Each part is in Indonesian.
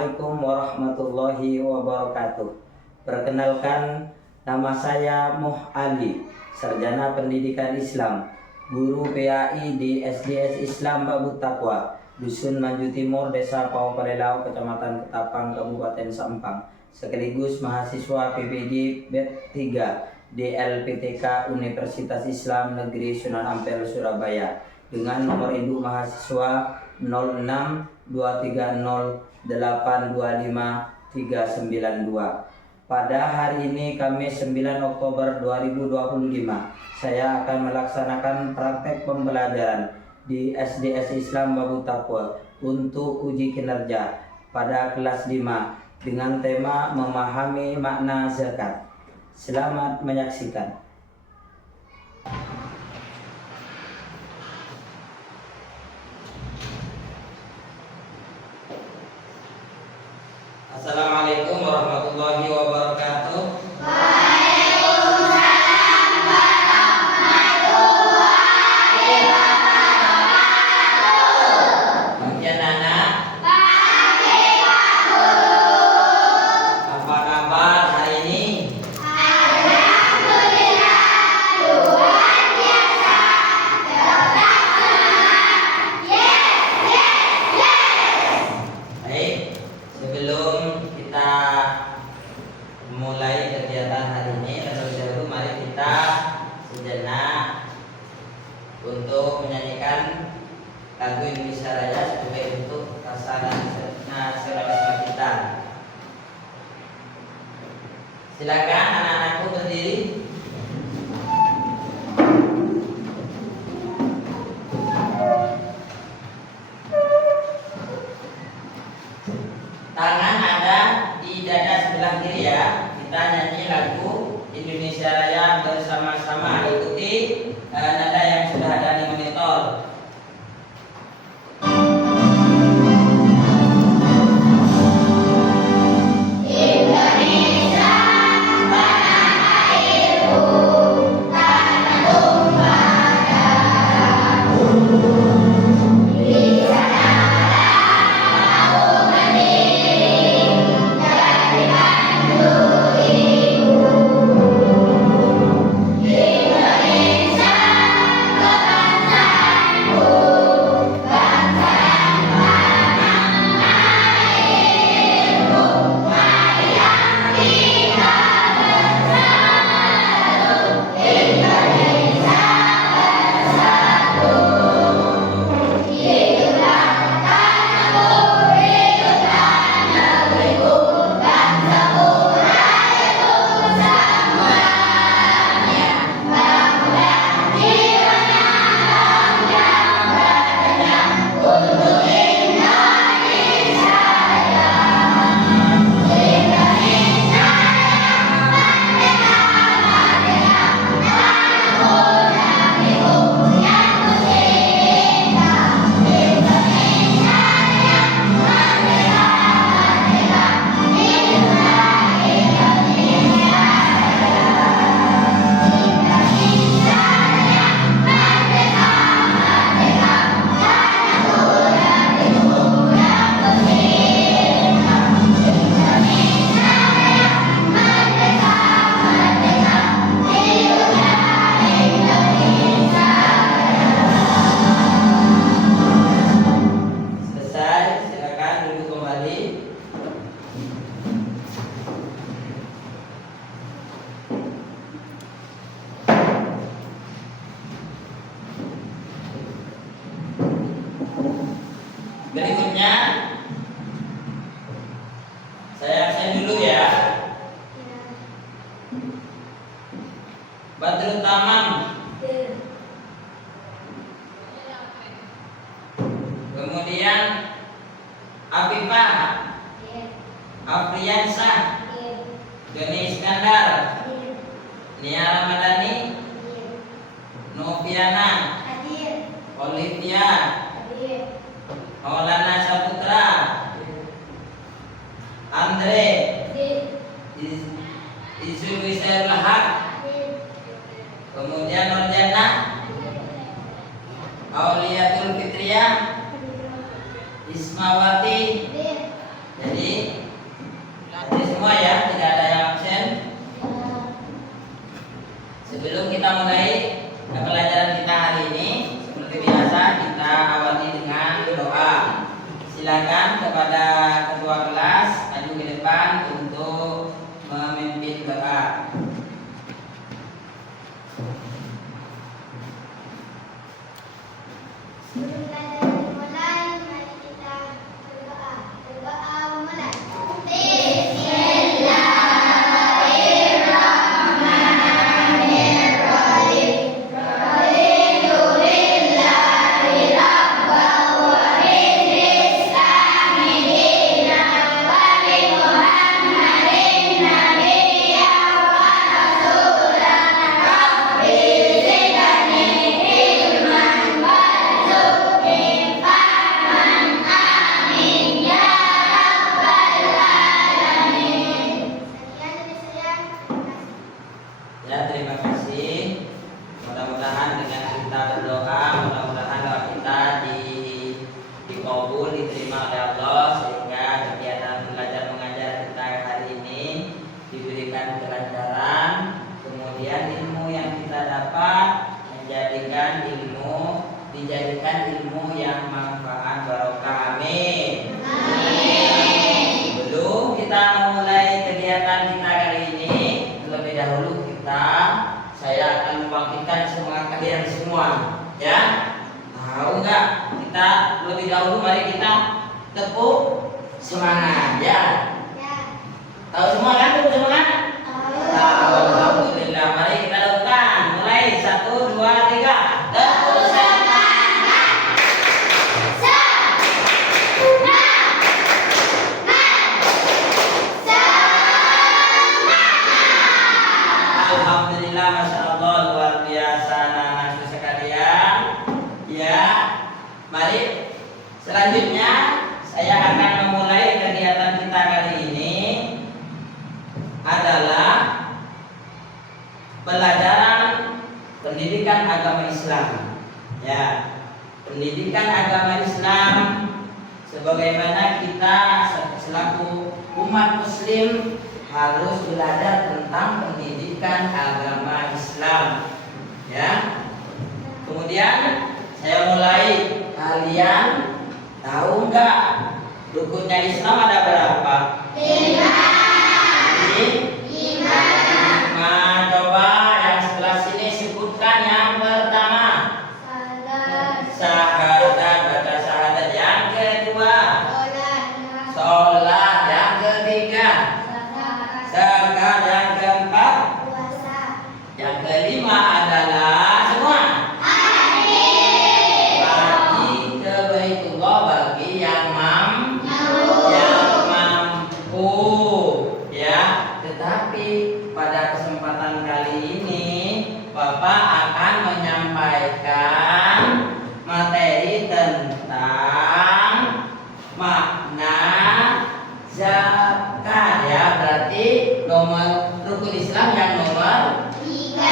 Assalamualaikum warahmatullahi wabarakatuh. Perkenalkan, nama saya Moh Ali, sarjana pendidikan Islam, guru PAI di SDS Islam Babut Taqwa, Dusun Maju Timur, Desa Pauparelau, Kecamatan Ketapang, Kabupaten Sampang, sekaligus mahasiswa PPD BED 3 DLPTK Universitas Islam Negeri Sunan Ampel, Surabaya, dengan nomor induk mahasiswa 0623082592. Pada hari ini Kamis 9 Oktober 2025, saya akan melaksanakan praktek pembelajaran di SDS Islam Babut Taqwa untuk uji kinerja pada kelas 5 dengan tema memahami makna zakat. Selamat menyaksikan. Assalamualaikum warahmatullahi wabarakatuh. Waalaikumsalam warahmatullahi wabarakatuh. Bagian anak, Pagi Pak Guru. apa kabar hari ini? Alhamdulillah luar biasa. Tetap semangat. Yes, yes, yes. Baik, sebelum kita mulai kegiatan hari ini, terlebih dahulu mari kita sejenak untuk menyanyikan lagu Indonesia Raya sebagai bentuk rasa nasionalisme kita. Silakan anak-anakku berdiri. Tangan ada di dada sebelah kiri ya. Kita nyanyi lagu Indonesia Raya bersama-sama. Ikuti nada yang sudah ada di monitor. Indonesia tanah airku, tanah tumpah darahku. Di sanalah aku mendiri, jadikan diriku. Indonesia kebangsaanku, bangsa yang tanah airku. Marilah kita bersatu, Indonesia bersatu. Hiduplah tanahku, hiduplah negeriku, bangsaku, rakyatku semuanya. Bangunlah jiwanya, bangkitlah badannya untuk Indonesia Raya. Indonesia Raya, merdeka, merdeka, tanahku negeriku yang kucinta. Indonesia Raya, merdeka, merdeka, hiduplah Indonesia Raya. Indonesia Raya, merdeka, merdeka, tanahku negeriku yang kucinta. Indonesia Raya, merdeka, merdeka, hiduplah Indonesia Selesai, silakan duduk kembali. Berikutnya saya absen dulu ya. Badrut Tamam, kemudian Afifah, Afriansah, Doni Iskandar, Nia Ramadhani, Noviana, Olivia, Maulana Saputra, Andre, Izul Wisayul Haq, kemudian Nurjana, Auliatul Fitriyah, Ismawati. Jadi semua ya, tidak ada yang absen. Sebelum kita mulai pelajaran kita hari ini, seperti biasa kita awali dengan doa. Silakan kepada ketua kelas maju ke depan untuk memimpin doa. Sebelum pelajaran dimulai, mari kita berdoa. Berdoa mulai. Ya, terima kasih. Mudah-mudahan dengan kita berdoa, mudah-mudahan doa kita dikabul, diterima oleh Allah, sehingga kegiatan belajar mengajar kita hari ini diberikan kelancaran. Kemudian ilmu yang kita dapat dijadikan ilmu yang manfaat barokah. Amin. Sebelum kita memulai kegiatan kita kali ini, terlebih dahulu saya akan membangkitkan semangat kalian semua, ya. Tahu nggak? Kita lebih dahulu mari kita tepuk semangat, ya. Tahu semua kan tepuk semangat? Tahu. Alhamdulillah. Mari kita lakukan. Mulai 1, 2, 3. Tepuk semangat. Alhamdulillah, masya Allah, luar biasa anak-anakku sekalian. Ya, mari selanjutnya saya akan memulai kegiatan kita kali ini adalah pelajaran pendidikan agama Islam. Ya, pendidikan agama Islam sebagaimana kita selaku umat Muslim harus belajar tentang pendidikan agama Islam, ya. Kemudian saya mulai, kalian tahu nggak rukunnya Islam ada berapa? 5. Coba yang sebelah sini sebutkan yang pertama. Syahadat, baca syahadat. Yang kedua, sholat. Yang ketiga, zakat. Yang keempat, yang kelima adalah semua haji ke Baitullah bagi yang mampu, ya. Tetapi pada kesempatan kali ini Bapak akan menyampaikan materi tentang makna zakat, ya. Berarti nomor rukun Islam yang nomor 3.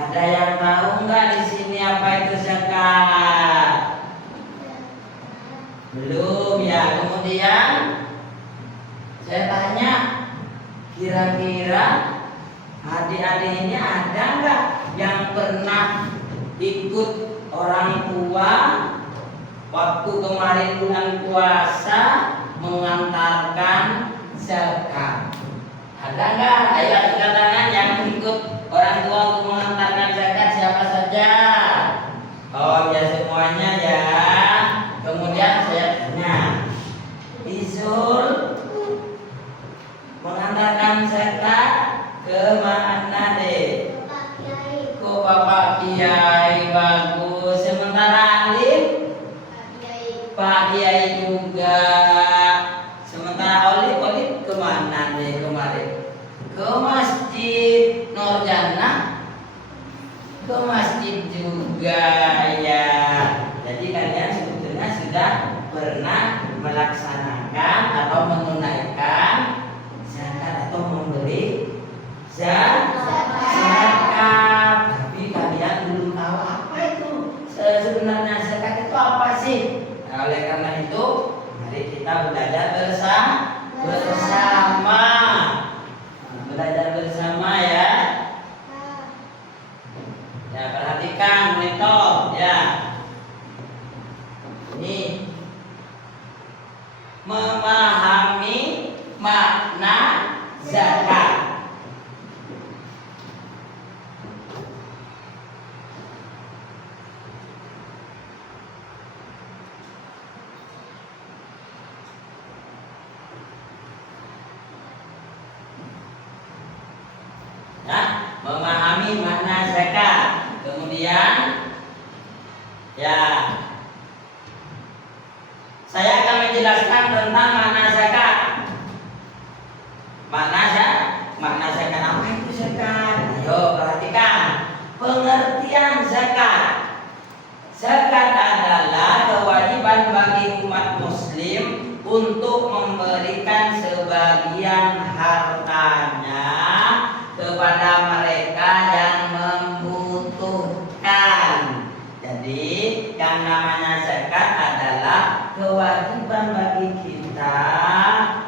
Ada yang tahu nggak di sini apa itu zakat? Belum, ya. Kemudian saya tanya, kira-kira adik-adik ini ada nggak yang pernah ikut orang tua waktu kemarin bulan puasa mengantarkan zakat? Ada nggak? Ayo angkat tangan yang ikut orang tua untuk mengantarkan zakat, siapa saja? Oh ya, semuanya ya. Kemudian saya tanya, Izul mengantarkan zakat ke mana deh? Ke Bapak Kiai. Bagus. Sementara Alif, Pak Kiai juga. Sementara Olip kemana deh kemarin? Ke Masjid Nurjannah. Ke masjid juga, ya. Jadi kalian sebetulnya sudah pernah melaksanakan atau menunaikan zakat atau memberi zakat. Tapi kalian belum tahu apa itu sebenarnya zakat itu apa sih. Nah, oleh karena itu mari kita belajar Bersama. Belajar bersama ya. Ya, perhatikan monitor ya. Ini memahami makna zakat. Ya, memahami makna zakat. Kemudian ya, saya akan menjelaskan tentang makna zakat. Makna zakat apa itu zakat? Ayo perhatikan pengertian zakat. Zakat adalah kewajiban bagi umat muslim untuk memberikan sebagian hartanya kepada mereka yang membutuhkan. Jadi yang namanya zakat adalah kewajiban bagi kita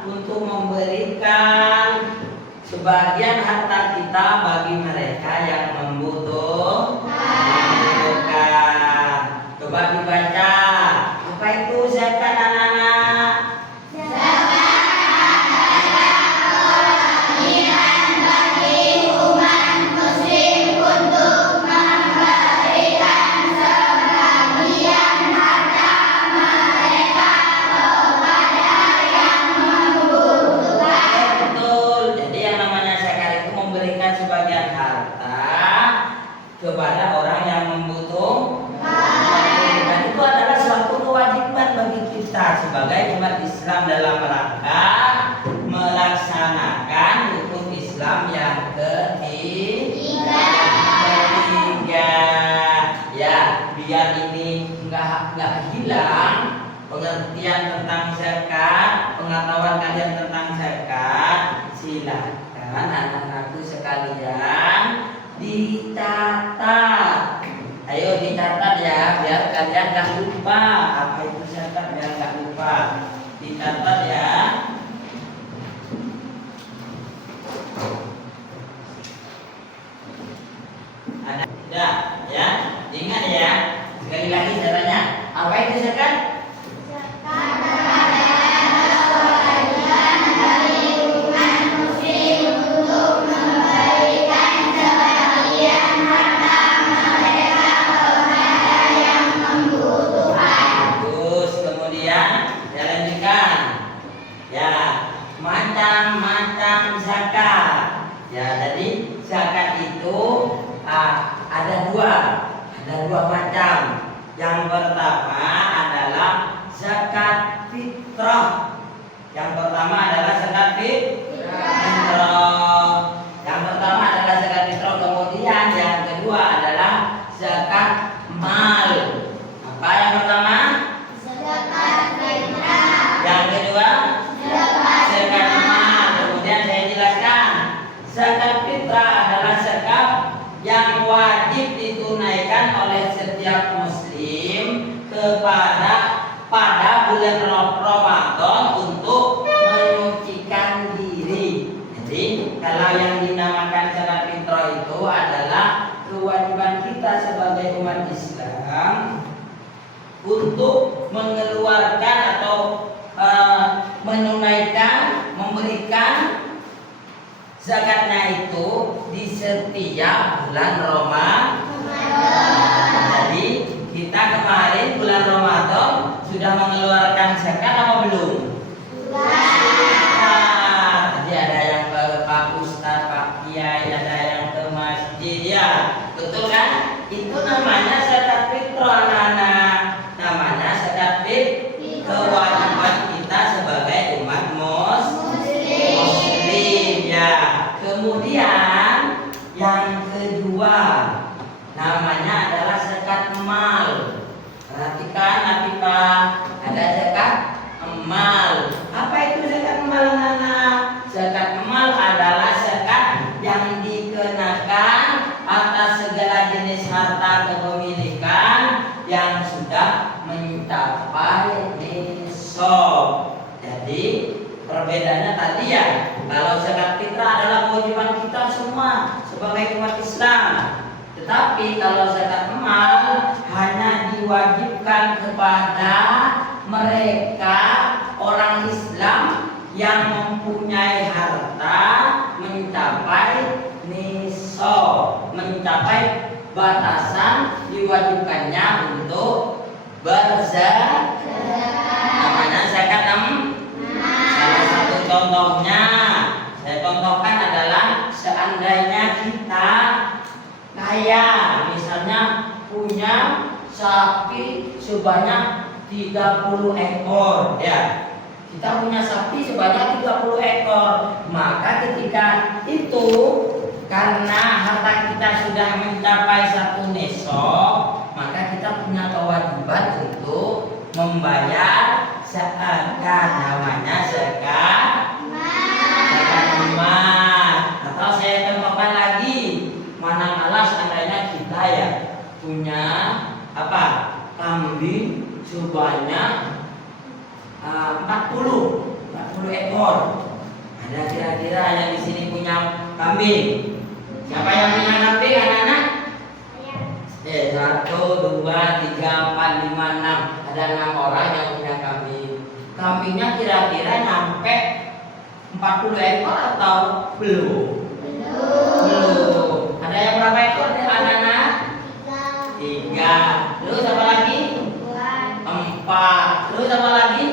untuk memberikan sebagian harta kita bagi mereka yang membutuhkan. Coba dibaca, apa itu zakat anak-anak? Sebagian harta kepada orang yang membutuhkan. Dan itu adalah suatu kewajiban bagi kita sebagai umat Islam dalam rangka melaksanakan hukum Islam yang ketiga. Ya, biar ini nggak hilang pengertian tentang zakat, pengetahuan kalian tentang zakat, silakan anak-anakku sekalian dicatat. Ayo dicatat ya, biar kalian gak lupa apa itu zakat, biar gak lupa. Dicatat ya. Ada tidak ya? Ingat ya. Sekali lagi caranya. Apa itu zakat? Macam-macam zakat. Ya, jadi zakat itu ada dua macam. Yang pertama adalah zakat fitrah. Yang pertama adalah zakat fitrah. Yang pertama adalah zakat fitrah. Kemudian yang kedua adalah zakat mal. Apa yang pertama? Zakat fitrah. Yang kedua? Zakat mal. Kemudian saya jelaskan, zakat fitrah adalah zakat yang wajib ditunaikan oleh setiap muslim pada bulan Ramadan untuk menyucikan diri. Jadi kalau yang dinamakan zakat fitrah itu adalah kewajiban kita sebagai umat Islam untuk mengeluarkan atau menunaikan, memberikan zakatnya itu di setiap bulan Ramadan. Jadi kita kemarin bulan Ramadan sudah mengeluarkan zakat apa belum? Tadi ada yang ke Pak Ustadz, Pak Kiai, ada yang ke masjid ya, betul kan? Itu namanya zakat fitrah anak-anak. Namanya zakat fitrah, kewajiban kita sebagai umat muslim ya. Kemudian yang kedua namanya adalah zakat mal. Perhatikan Afifah, ada zakat mal. Apa itu zakat mal anak? Zakat mal adalah zakat yang dikenakan atas segala jenis harta kepemilikan yang sudah mencapai nisab. Jadi perbedaannya tadi ya, kalau zakat fitrah adalah kewajiban kita semua sebagai umat Islam. Tetapi kalau zakat mal hanya diwajibkan kepada mereka orang Islam yang mempunyai harta mencapai nisab, mencapai batasan diwajibkannya untuk berzakat. Namanya zakat salah satu contohnya saya contohkan adalah seandainya kita kaya, misalnya punya sapi sebanyak 30 ekor ya. Kita punya sapi sebanyak 30 ekor. Maka ketika itu karena harta kita sudah mencapai satu nisab, maka kita punya kewajiban untuk membayar zakat. Namanya zakat emas. Atau saya contohkan lagi, manakala seandainya kita ya punya kambing sebanyak 40 ekor. Ada kira-kira yang di sini punya kambing? Siapa yang punya kambing, anak-anak? 1, 2, 3, 4, 5, 6. Ada 6 orang yang punya kambing. Kambingnya kira-kira nyampe 40 ekor atau belum? Belum. Ada yang berapa ekor nih anak-anak? 3. Terus apa lagi? 4. Terus apa lagi?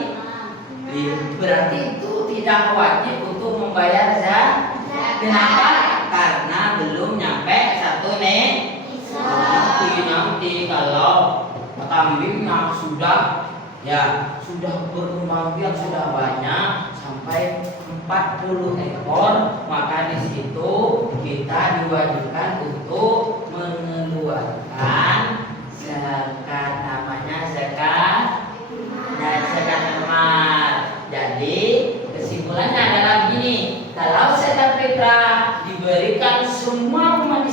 5. Berarti itu tidak wajib untuk membayar zakat. Kenapa? Karena belum nyampe satu nanti kalau kambingnya sudah berkembang biak, sudah banyak sampai 40 ekor, maka di situ kita diwajibkan untuk mengeluarkan zakat. Namanya zakat emas. Jadi kesimpulannya adalah begini, kalau zakat fitrah diberikan semua umat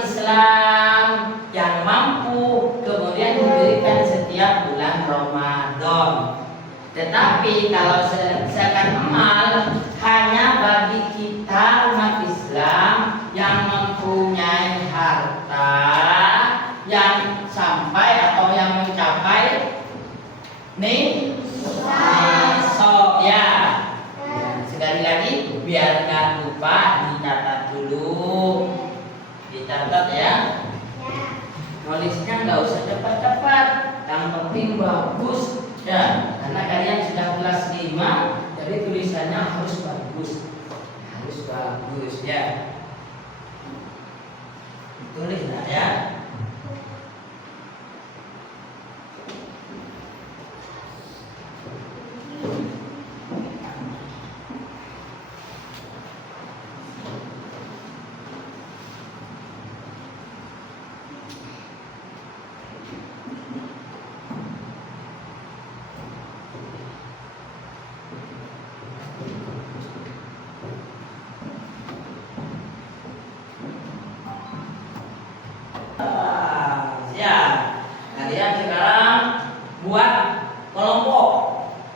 Islam yang mampu, kemudian diberikan setiap bulan Ramadan. Tetapi kalau zakat mal hanya bagi kita umat Islam yang mempunyai harta yang sampai atau yang mencapai nisab ya. Sekali lagi biar nggak lupa dicatat dulu, dicatat ya. Nulisnya nggak usah cepat-cepat, yang penting bagus ya. Karena kalian sudah kelas 5, jadi tulisannya harus bagus ya. Tulis ya. Kalian sekarang buat kelompok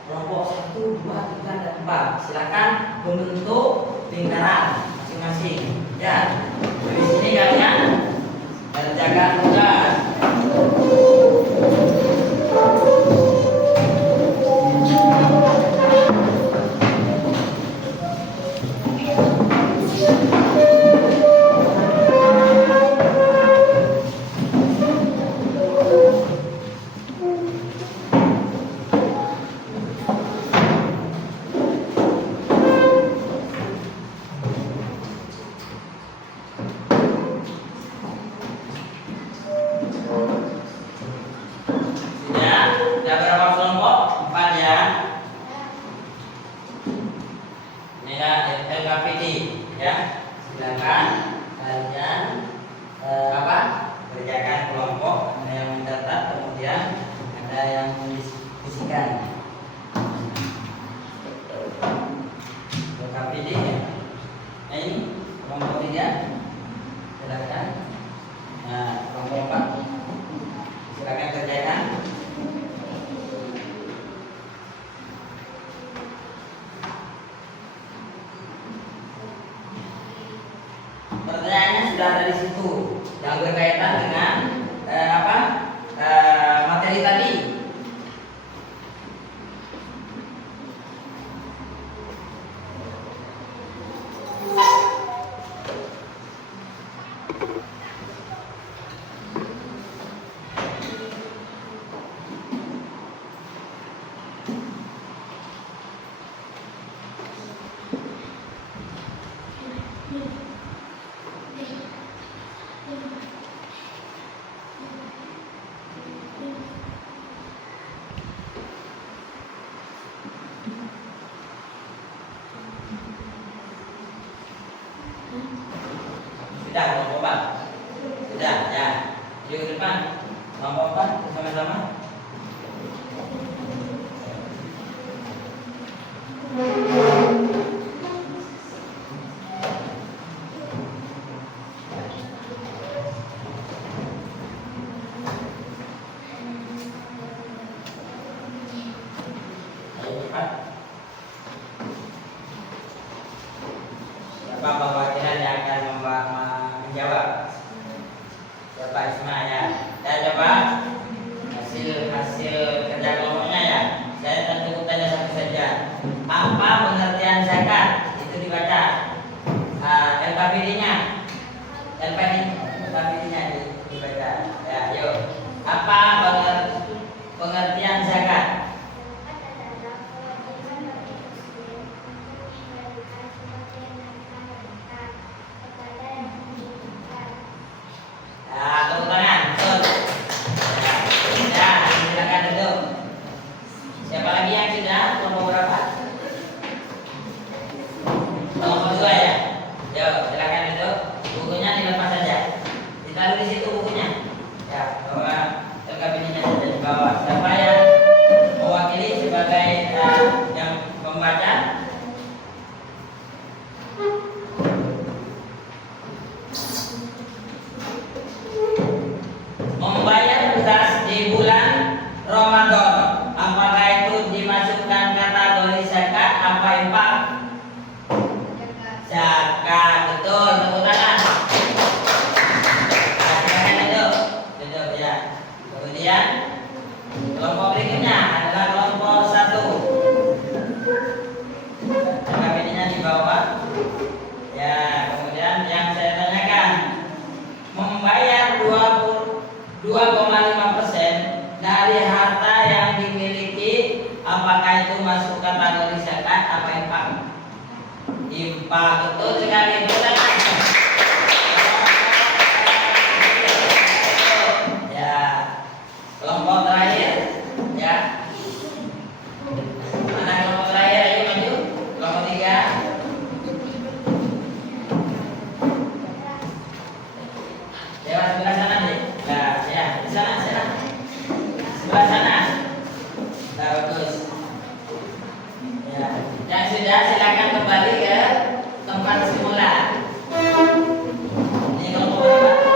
1, 2, 3, dan 4. Silakan membentuk lingkaran masing-masing ya. Di sini kalian kerjakan tugas. Yuk ke depan. Kelompokkan bersama-sama. Ayo cepat. Siapa perwakilan yang akan menjawab? Siapa semuanya? Ya coba hasil kerja kelompoknya ya. Saya tentu tanya satu saja. Apa pengertian zakat? Itu dibaca. LKPD-nya. LKPD-nya dibaca. Ya, yuk. Apa pengertian zakat? Tepuk tangan. Betul. Ya, silakan duduk. Siapa lagi yang sudah? Kelompok berapa? Kelompok 2 ya. Yuk, silakan duduk. Bukunya dilepas saja. Ditaruh di situ bukunya. Ya, bawa LKPD-nya saja di bawah. Siapa yang mewakili sebagai yang membaca? Membayar zakat di bulan Ramadan, apakah itu dimasukkan kategori zakat apa infak? Zakat, betul. Tepuk tangan. Silakan duduk ya. Kemudian kelompok berikutnya adalah kelompok 1. KPD-nya di bawah. Ya, kemudian yang saya tanyakan, membayar 2,5% dari harta yang dimiliki, apakah itu masuk kategori zakat apa infak? Infak, betul sekali. Ya, kelompok terakhir ya. Mana kelompok terakhir? Ayo maju. Kelompok 3. Lewat sebelah sana deh. Nah, ya, di sana. Sebelah sana. Nah, bagus. Ya, yang sudah silakan kembali ke tempat semula. Ini kelompok berapa?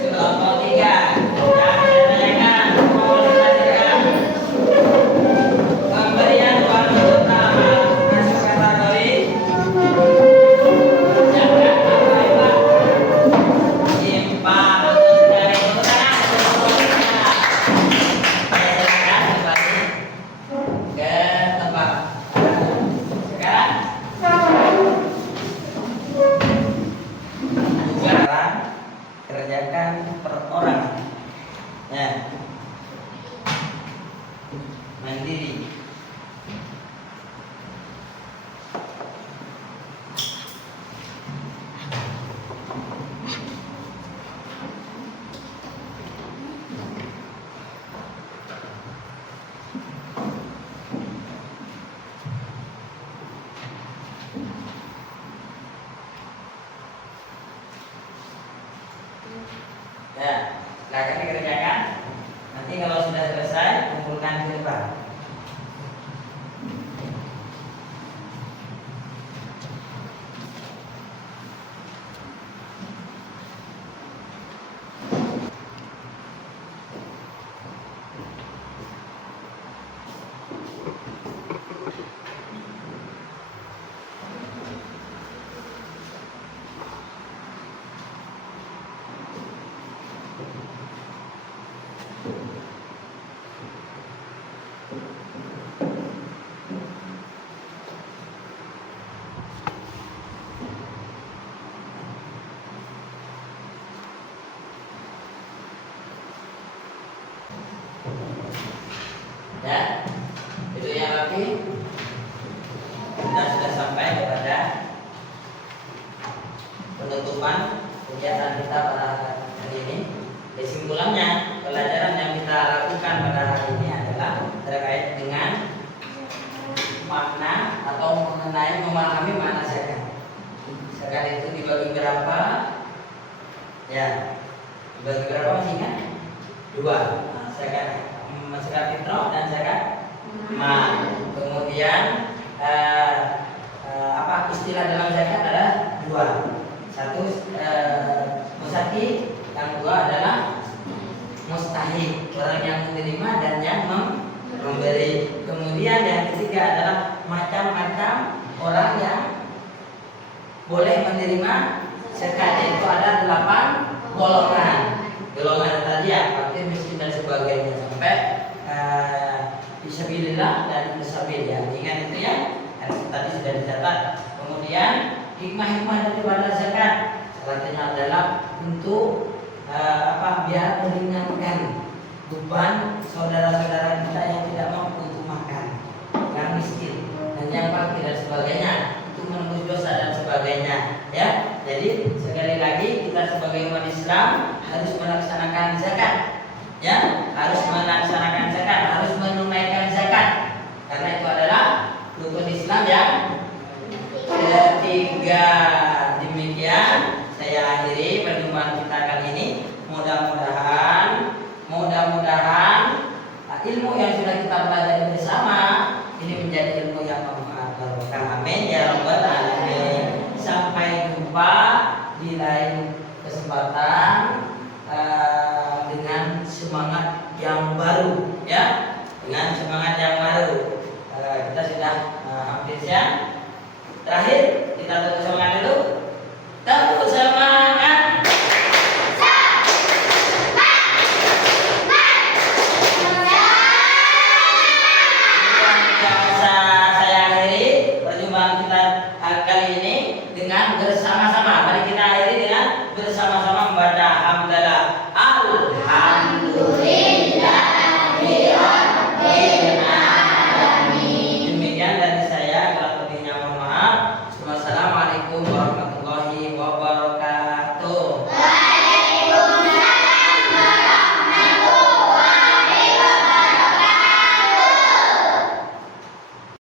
Kelompok 3. Yang saya tanyakan, mohon diperhatikan. Pemberian uang untuk tahanan masuk kategori zakat apa infak? Infak, betul sekali. Tepuk tangan. Saya silakan kembali ke tempat. Sekarang kerjakan per orang. Ya. Mandiri. Ya, silakan dikerjakan. Nanti kalau sudah selesai, kumpulkan di depan. Ya, itu yang rapi. Kita sudah sampai kepada penutupan kegiatan kita pada hari ini. Kesimpulannya, pelajaran yang kita lakukan pada hari ini adalah terkait dengan makna atau mengenai memahami makna zakat. Zakat itu dibagi berapa? Ya, Bagi berapa masih ingat? 2. Zakat zakat fitrah dan zakat mal. Kemudian apa istilah dalam zakat adalah 2. Satu musaki, yang 2 adalah mustahik, orang yang menerima dan yang memberi. Kemudian yang ketiga adalah macam-macam orang yang boleh menerima zakat, yaitu ada 8 golongan. Golongan tadi ya, fakir, miskin dan sebagainya, sampai fisabilillah dan musabil ya. Ingat itu ya, tadi sudah dicatat. Kemudian hikmah-hikmah daripada zakat salah adalah untuk biar meringankan beban saudara-saudara kita yang tidak mampu untuk makan, yang miskin dan yang fakir dan sebagainya, untuk menembus dosa dan sebagainya ya. Jadi sekali lagi kita sebagai umat Islam harus melaksanakan zakat ya, harus melaksanakan zakat, harus menunaikan zakat, karena itu adalah rukun Islam yang ketiga. Demikian saya akhiri perjumpaan kita kali ini. Mudah-mudahan ilmu yang sudah kita pelajari bersama ini menjadi ilmu yang bermanfaat barokah. Amin ya rabbal alamin. Sampai jumpa di lain kesempatan dengan semangat yang baru ya, dengan semangat yang baru. Kita sudah hampir siang. Terakhir kita tetap semangat dulu. Tetap semangat. Bersama-sama, mari kita akhiri dengan bersama-sama membaca hamdalah. Alhamdulillahirabbil alamin.